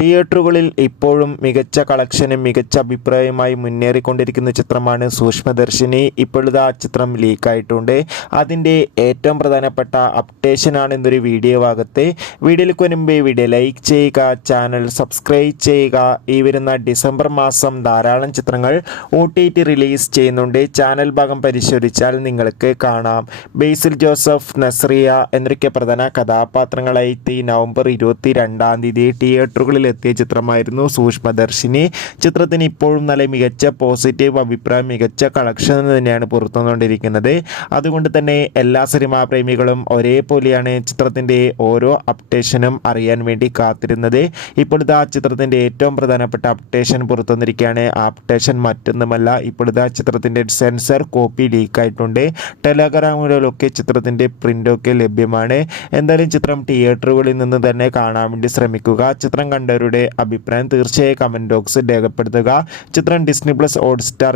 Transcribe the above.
തിയേറ്ററുകളിൽ ഇപ്പോഴും മികച്ച കളക്ഷനും മികച്ച അഭിപ്രായവുമായി മുന്നേറിക്കൊണ്ടിരിക്കുന്ന ചിത്രമാണ് സൂക്ഷ്മദർശിനി. ഇപ്പോഴിതാ ചിത്രം ലീക്കായിട്ടുണ്ട്. അതിൻ്റെ ഏറ്റവും പ്രധാനപ്പെട്ട അപ്ഡേഷനാണ് ഇന്നൊരു വീഡിയോ ഭാഗത്ത്. വീഡിയോയിലേക്ക് മുൻപ് വീഡിയോ ലൈക്ക് ചെയ്യുക, ചാനൽ സബ്സ്ക്രൈബ് ചെയ്യുക. ഈ വരുന്ന ഡിസംബർ മാസം ധാരാളം ചിത്രങ്ങൾ OTT റിലീസ് ചെയ്യുന്നുണ്ട്. ചാനൽ ഭാഗം പരിശോധിച്ചാൽ നിങ്ങൾക്ക് കാണാം. ബേസിൽ ജോസഫ്, നസ്രിയ എന്നൊക്കെ പ്രധാന കഥാപാത്രങ്ങളായി നവംബർ 22 തിയേറ്ററുകളിൽ എത്തിയ ചിത്രമായിരുന്നു സൂക്ഷ്മദർശിനി. ചിത്രത്തിന് ഇപ്പോഴും നല്ല മികച്ച പോസിറ്റീവ് അഭിപ്രായം, മികച്ച കളക്ഷൻ തന്നെയാണ് പുറത്തുവന്നുകൊണ്ടിരിക്കുന്നത്. അതുകൊണ്ട് തന്നെ എല്ലാ സിനിമാ പ്രേമികളും ഒരേപോലെയാണ് ചിത്രത്തിൻ്റെ ഓരോ അപ്ഡേഷനും അറിയാൻ വേണ്ടി കാത്തിരുന്നത്. ഇപ്പോഴത്തെ ആ ചിത്രത്തിൻ്റെ ഏറ്റവും പ്രധാനപ്പെട്ട അപ്ഡേഷൻ പുറത്തുവന്നിരിക്കുകയാണ്. ആ അപ്ഡേഷൻ മറ്റൊന്നുമല്ല, ഇപ്പോഴത്തെ ചിത്രത്തിൻ്റെ സെൻസർ കോപ്പി ലീക്കായിട്ടുണ്ട്. ടെലഗ്രാമിലൊക്കെ ചിത്രത്തിൻ്റെ പ്രിൻ്റൊക്കെ ലഭ്യമാണ്. എന്തായാലും ചിത്രം തിയേറ്ററുകളിൽ നിന്ന് തന്നെ കാണാൻ വേണ്ടി ശ്രമിക്കുക. ചിത്രം കണ്ടവരുടെ അഭിപ്രായം തീർച്ചയായും കമൻറ്റ് ബോക്സിൽ രേഖപ്പെടുത്തുക. ചിത്രം Disney+ ഹോട്ട്സ്റ്റാർ